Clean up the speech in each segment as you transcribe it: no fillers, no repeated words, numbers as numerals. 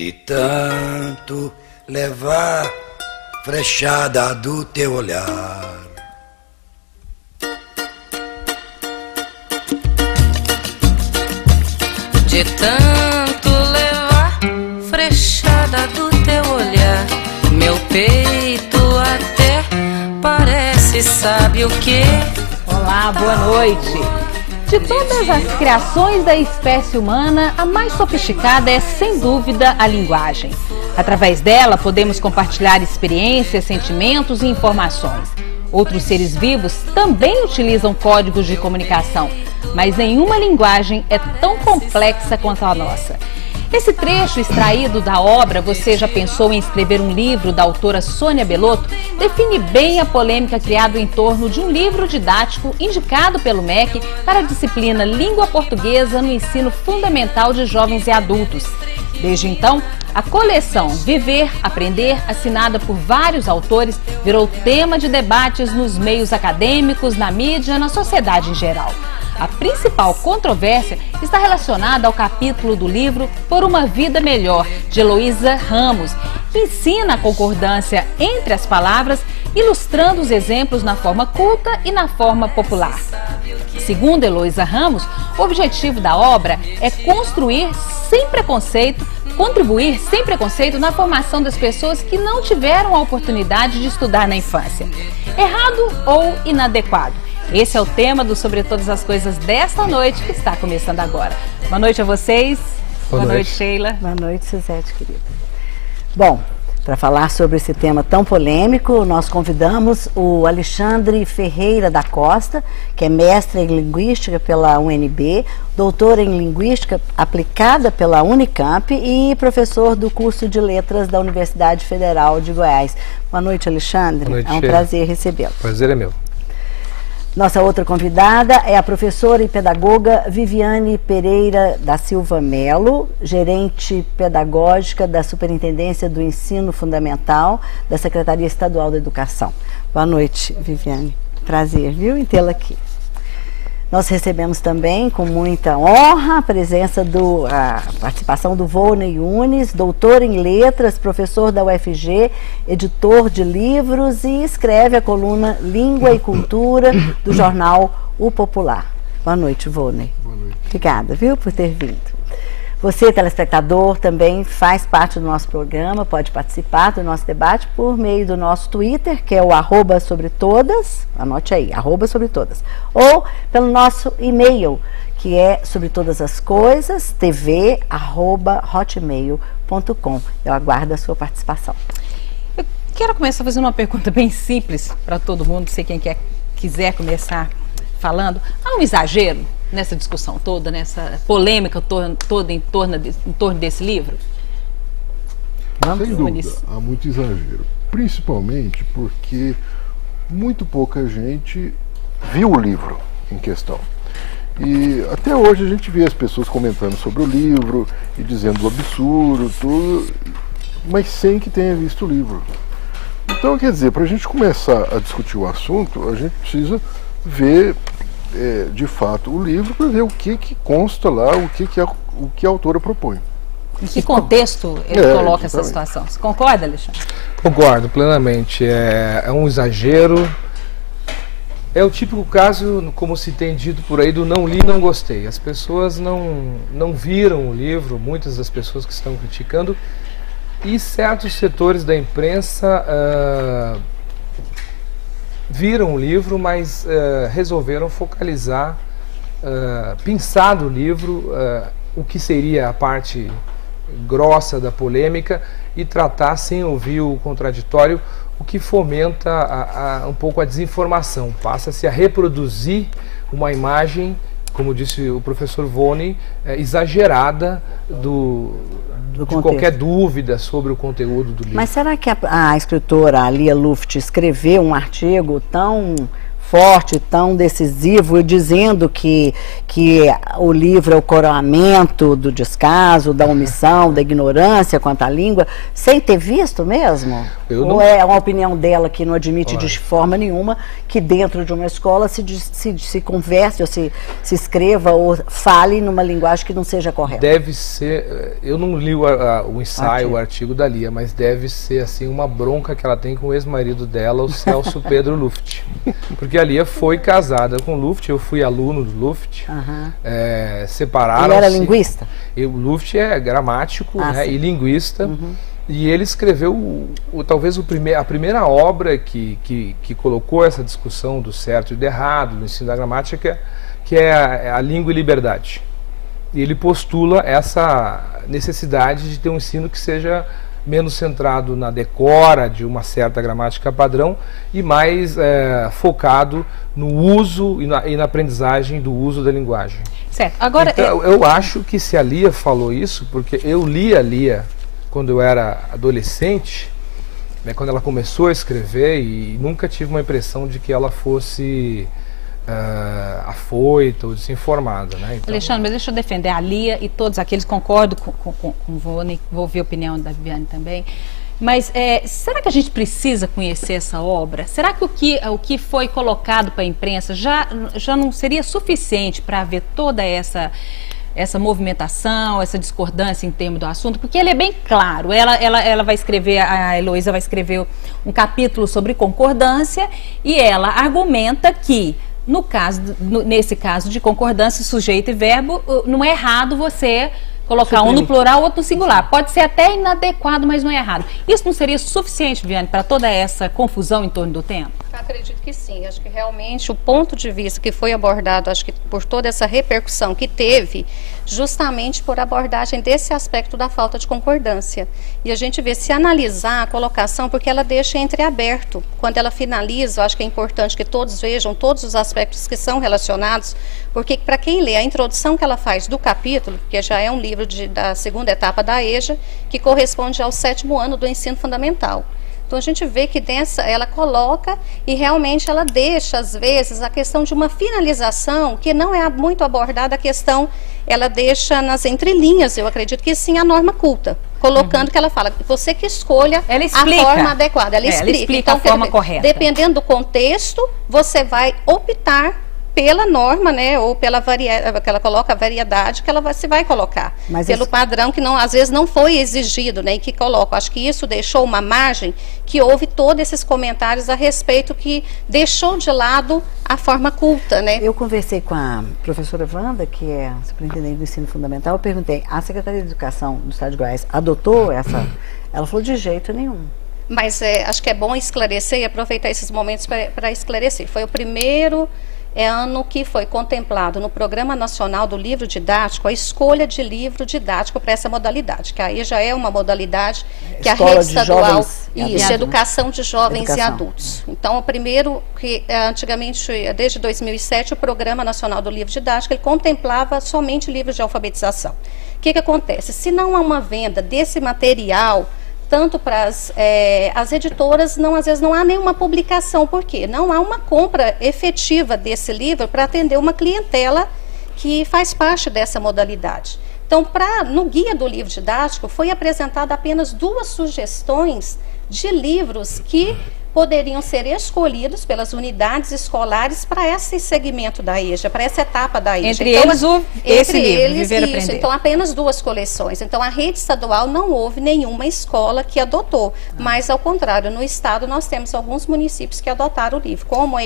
De tanto levar frechada do teu olhar. De tanto levar frechada do teu olhar, meu peito até parece, sabe o quê? Olá, boa noite. De todas as criações da espécie humana, a mais sofisticada é, sem dúvida, a linguagem. Através dela, podemos compartilhar experiências, sentimentos e informações. Outros seres vivos também utilizam códigos de comunicação, mas nenhuma linguagem é tão complexa quanto a nossa. Esse trecho extraído da obra Você Já Pensou em Escrever um Livro, da autora Sônia Belotto, define bem a polêmica criada em torno de um livro didático indicado pelo MEC para a disciplina Língua Portuguesa no ensino fundamental de jovens e adultos. Desde então, a coleção Viver, Aprender, assinada por vários autores, virou tema de debates nos meios acadêmicos, na mídia, na sociedade em geral. A principal controvérsia está relacionada ao capítulo do livro Por uma Vida Melhor, de Heloísa Ramos, que ensina a concordância entre as palavras, ilustrando os exemplos na forma culta e na forma popular. Segundo Heloísa Ramos, o objetivo da obra é contribuir sem preconceito na formação das pessoas que não tiveram a oportunidade de estudar na infância. Errado ou inadequado? Esse é o tema do Sobre Todas as Coisas desta noite, que está começando agora. Boa noite a vocês. Boa noite, Sheila. Boa noite, Suzete, querida. Bom, para falar sobre esse tema tão polêmico, nós convidamos o Alexandre Ferreira da Costa, que é mestre em Linguística pela UNB, doutor em Linguística aplicada pela Unicamp e professor do curso de Letras da Universidade Federal de Goiás. Boa noite, Alexandre. Boa noite, é um Sheila. prazer recebê-lo. Prazer é meu. Nossa outra convidada é a professora e pedagoga Viviane Pereira da Silva Melo, gerente pedagógica da Superintendência do Ensino Fundamental da Secretaria Estadual da Educação. Boa noite, Viviane. Prazer, viu, em tê-la aqui. Nós recebemos também, com muita honra, a participação do Volney Yunes, doutor em letras, professor da UFG, editor de livros e escreve a coluna Língua e Cultura do jornal O Popular. Boa noite, Volney. Boa noite. Obrigada, viu, por ter vindo. Você, telespectador, também faz parte do nosso programa, pode participar do nosso debate por meio do nosso Twitter, que é o @sobretodas, anote aí, @sobretodas, ou pelo nosso e-mail, que é sobretodasascoisas@hotmail.com. Eu aguardo a sua participação. Eu quero começar fazendo uma pergunta bem simples para todo mundo, se quem quiser começar falando. Há um exagero nessa discussão toda, nessa polêmica toda em torno desse livro? Sem dúvida, há muito exagero. Principalmente porque muito pouca gente viu o livro em questão. E até hoje a gente vê as pessoas comentando sobre o livro e dizendo o absurdo, tudo, mas sem que tenha visto o livro. Então, quer dizer, para a gente começar a discutir o assunto, a gente precisa ver de fato o livro para ver o que consta lá, o que a autora propõe. Em que contexto ele coloca essa situação? Você concorda, Alexandre? Concordo plenamente. É um exagero. É o típico caso, como se tem dito por aí, do não li, não gostei. As pessoas não viram o livro, muitas das pessoas que estão criticando, e certos setores da imprensa viram o livro, mas resolveram focalizar, pensar do livro, o que seria a parte grossa da polêmica e tratar sem ouvir o contraditório, o que fomenta um pouco a desinformação. Passa-se a reproduzir uma imagem, como disse o professor Volney, exagerada de qualquer dúvida sobre o conteúdo do livro. Mas será que a escritora Lia Luft escreveu um artigo tão forte, tão decisivo, dizendo que o livro é o coroamento do descaso, da omissão, da ignorância quanto à língua, sem ter visto mesmo? Ou é uma opinião dela que não admite de forma nenhuma que dentro de uma escola se converse, ou se escreva ou fale numa linguagem que não seja correta? Deve ser, eu não li o ensaio, o artigo da Lia, mas deve ser assim uma bronca que ela tem com o ex-marido dela, o Celso Pedro Luft. Porque a Lia foi casada com o Luft, eu fui aluno do Luft, separaram-se. Ele era linguista? O Luft é gramático, né, e linguista, e ele escreveu talvez a primeira obra que colocou essa discussão do certo e do errado, do ensino da gramática, que é a Língua e Liberdade. E ele postula essa necessidade de ter um ensino que seja menos centrado na decora de uma certa gramática padrão e mais focado no uso e na aprendizagem do uso da linguagem. Certo. Agora, então, eu acho que se a Lia falou isso, porque eu li a Lia quando eu era adolescente, né, quando ela começou a escrever, e nunca tive uma impressão de que ela fosse afoita ou desinformada, né? Então... Alexandre, mas deixa eu defender a Lia e todos aqueles, concordo com o Vônei, vou ouvir a opinião da Viviane também, mas será que a gente precisa conhecer essa obra? Será que o que foi colocado para a imprensa já não seria suficiente para ver toda essa movimentação, essa discordância em termos do assunto? Porque ele é bem claro, ela vai escrever, a Heloísa vai escrever um capítulo sobre concordância e ela argumenta que nesse caso de concordância, sujeito e verbo, não é errado você colocar um no plural, outro no singular. Pode ser até inadequado, mas não é errado. Isso não seria suficiente, Viviane, para toda essa confusão em torno do tema? Acredito que sim. Acho que realmente o ponto de vista que foi abordado, acho que por toda essa repercussão que teve, justamente por abordagem desse aspecto da falta de concordância. E a gente vê, se analisar a colocação, porque ela deixa entreaberto. Quando ela finaliza, eu acho que é importante que todos vejam todos os aspectos que são relacionados, porque para quem lê a introdução que ela faz do capítulo, que já é um livro da segunda etapa da EJA, que corresponde ao 7º ano do ensino fundamental. Então a gente vê que ela coloca e realmente ela deixa, às vezes, a questão de uma finalização que não é muito abordada, a questão, ela deixa nas entrelinhas, eu acredito que sim, a norma culta, colocando que ela fala, você que escolha a forma adequada, ela explica então, a forma correta. Dependendo do contexto, você vai optar pela norma, né, ou que ela coloca a variedade que se vai colocar, mas pelo padrão que às vezes não foi exigido, né, e que coloca. Acho que isso deixou uma margem que houve todos esses comentários a respeito que deixou de lado a forma culta, né. Eu conversei com a professora Wanda, que é superintendente do ensino fundamental, eu perguntei, a Secretaria de Educação do Estado de Goiás adotou essa? Ela falou, de jeito nenhum. Mas acho que é bom esclarecer e aproveitar esses momentos para esclarecer. Foi o primeiro ano que foi contemplado no Programa Nacional do Livro Didático a escolha de livro didático para essa modalidade, que aí já é uma modalidade que a rede estadual, educação de jovens e adultos. Então, o primeiro, que antigamente, desde 2007, o Programa Nacional do Livro Didático, ele contemplava somente livros de alfabetização. O que acontece? Se não há uma venda desse material, tanto para as editoras, às vezes não há nenhuma publicação. Por quê? Não há uma compra efetiva desse livro para atender uma clientela que faz parte dessa modalidade. Então, no guia do livro didático, foi apresentada apenas 2 sugestões de livros que poderiam ser escolhidos pelas unidades escolares para esse segmento da EJA, para essa etapa da EJA. Entre esse livro, Viver Aprender. Então, apenas 2 coleções. Então, a rede estadual não houve nenhuma escola que adotou, mas, ao contrário, no estado nós temos alguns municípios que adotaram o livro, como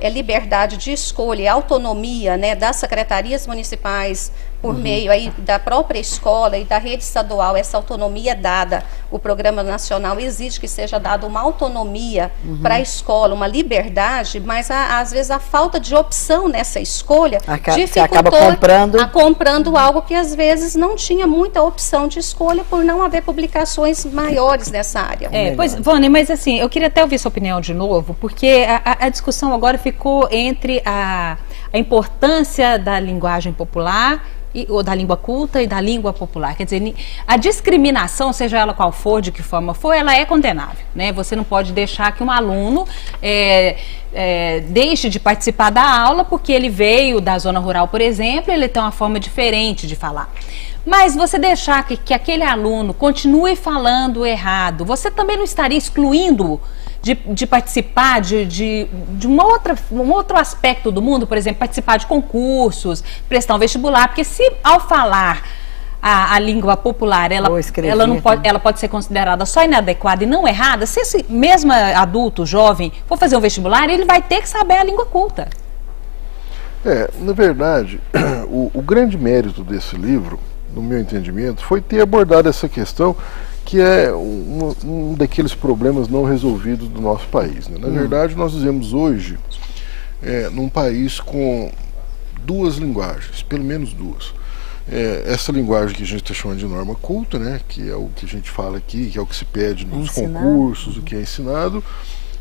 liberdade de escolha e autonomia, né, das secretarias municipais por meio aí da própria escola e da rede estadual. Essa autonomia é dada, o Programa Nacional exige que seja dada uma autonomia para a escola, uma liberdade, mas às vezes a falta de opção nessa escolha acaba comprando algo que às vezes não tinha muita opção de escolha por não haver publicações maiores nessa área. Pois, Vânia, mas assim, eu queria até ouvir sua opinião de novo, porque a discussão agora ficou entre a importância da linguagem popular ou da língua culta e da língua popular. Quer dizer, a discriminação, seja ela qual for, de que forma for, ela é condenável, né? Você não pode deixar que um aluno deixe de participar da aula porque ele veio da zona rural, por exemplo, ele tem uma forma diferente de falar. Mas você deixar que aquele aluno continue falando errado, você também não estaria excluindo de participar de um outro aspecto do mundo, por exemplo, participar de concursos, prestar um vestibular, porque se ao falar a língua popular, ela pode ser considerada só inadequada e não errada, se esse mesmo adulto, jovem, for fazer um vestibular, ele vai ter que saber a língua culta. Na verdade, o grande mérito desse livro, no meu entendimento, foi ter abordado essa questão que é um daqueles problemas não resolvidos do nosso país, né? Na verdade, nós vivemos hoje num país com duas linguagens, pelo menos duas. Essa linguagem que a gente está chamando de norma culta, né? Que é o que a gente fala aqui, que é o que se pede nos concursos, o que é ensinado,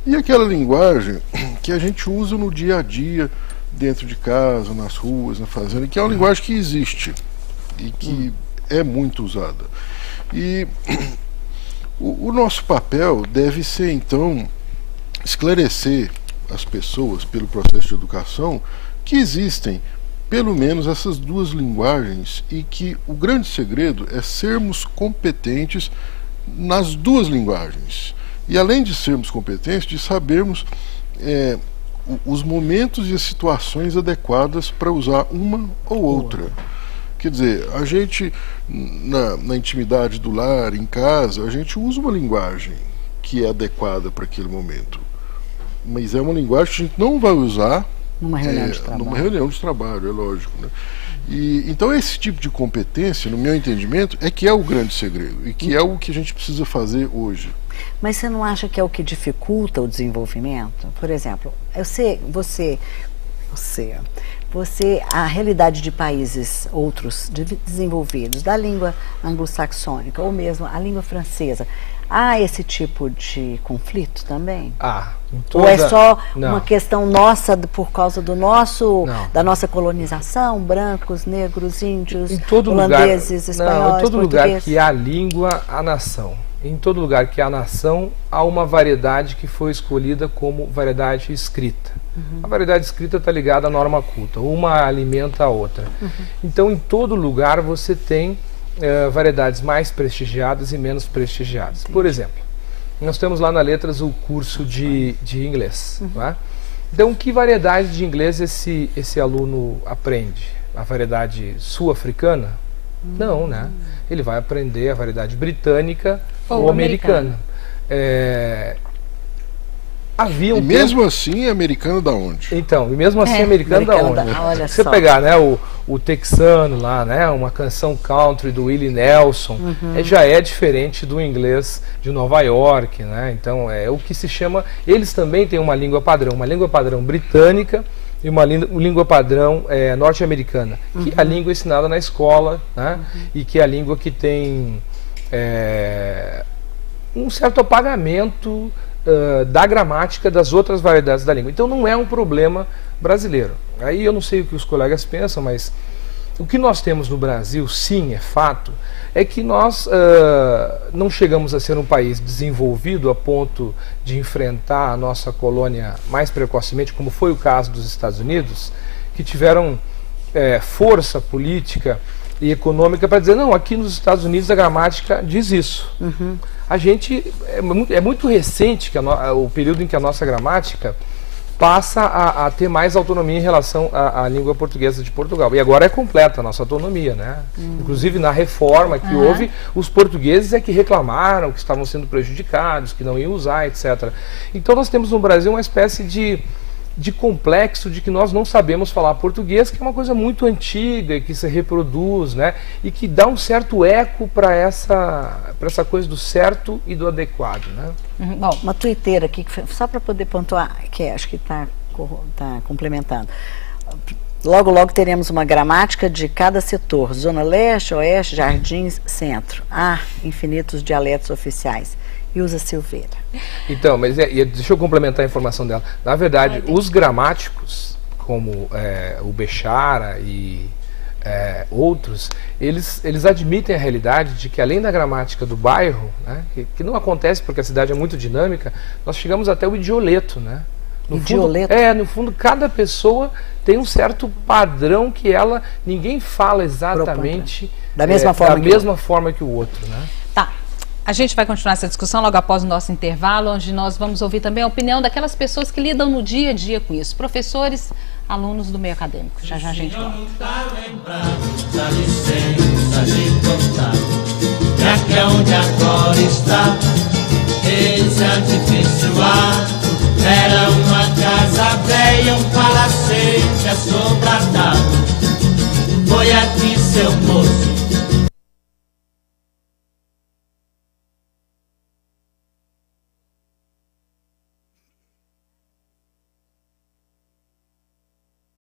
e aquela linguagem que a gente usa no dia a dia, dentro de casa, nas ruas, na fazenda, que é uma linguagem que existe e que é muito usada. E o nosso papel deve ser, então, esclarecer as pessoas, pelo processo de educação, que existem pelo menos essas duas linguagens e que o grande segredo é sermos competentes nas duas linguagens. E além de sermos competentes, de sabermos os momentos e as situações adequadas para usar uma ou outra. Quer dizer, a gente, na intimidade do lar, em casa, a gente usa uma linguagem que é adequada para aquele momento. Mas é uma linguagem que a gente não vai usar numa reunião de trabalho. Numa reunião de trabalho, é lógico, né? Então esse tipo de competência, no meu entendimento, é que é o grande segredo e que é o que a gente precisa fazer hoje. Mas você não acha que é o que dificulta o desenvolvimento? Por exemplo, a realidade de países outros desenvolvidos, da língua anglo-saxônica ou mesmo a língua francesa, há esse tipo de conflito também? Ou é só uma questão nossa por causa da nossa colonização, brancos, negros, índios, holandeses, espanhóis, em todo portugueses? Lugar que há língua, há nação. Em todo lugar que há nação, há uma variedade que foi escolhida como variedade escrita. A variedade escrita está ligada à norma culta, uma alimenta a outra. Então, em todo lugar você tem variedades mais prestigiadas e menos prestigiadas. Por exemplo, nós temos lá na Letras o curso de inglês. Não é? Então, que variedade de inglês esse aluno aprende? A variedade sul-africana? Não, né? Ele vai aprender a variedade britânica ou americana. E mesmo assim, americano da onde? Então, e mesmo assim, americano da onde? Olha Se você pegar, né, o texano lá, né, uma canção country do Willie Nelson, já é diferente do inglês de Nova York, né? Então, é o que se chama... Eles também têm uma língua padrão britânica e uma língua padrão norte-americana, que é a língua ensinada na escola, né? E que é a língua que tem um certo apagamento da gramática das outras variedades da língua. Então não é um problema brasileiro. Aí eu não sei o que os colegas pensam, mas o que nós temos no Brasil, sim, é fato, é que nós não chegamos a ser um país desenvolvido a ponto de enfrentar a nossa colônia mais precocemente, como foi o caso dos Estados Unidos, que tiveram força política e econômica para dizer, não, aqui nos Estados Unidos a gramática diz isso. A gente, é muito recente o período em que a nossa gramática passa a ter mais autonomia em relação à língua portuguesa de Portugal. E agora é completa a nossa autonomia, né? Inclusive na reforma que houve, os portugueses que reclamaram que estavam sendo prejudicados, que não iam usar, etc. Então nós temos no Brasil uma espécie de complexo de que nós não sabemos falar português, que é uma coisa muito antiga e que se reproduz, né? E que dá um certo eco para essa coisa do certo e do adequado, né? Bom, uma tuiteira aqui, só para poder pontuar, que acho que está complementando. Logo, logo teremos uma gramática de cada setor, zona leste, oeste, jardins, centro. Infinitos dialetos oficiais. Ilza Silveira. Então, mas deixa eu complementar a informação dela. Na verdade, os gramáticos, como o Bechara e outros, eles admitem a realidade de que além da gramática do bairro, né, que não acontece porque a cidade é muito dinâmica, nós chegamos até o idioleto, né? No fundo, cada pessoa tem um certo padrão que ninguém fala exatamente da mesma forma que o outro, né? Tá. A gente vai continuar essa discussão logo após o nosso intervalo, onde nós vamos ouvir também a opinião daquelas pessoas que lidam no dia a dia com isso, professores, alunos do meio acadêmico. Já já a gente volta.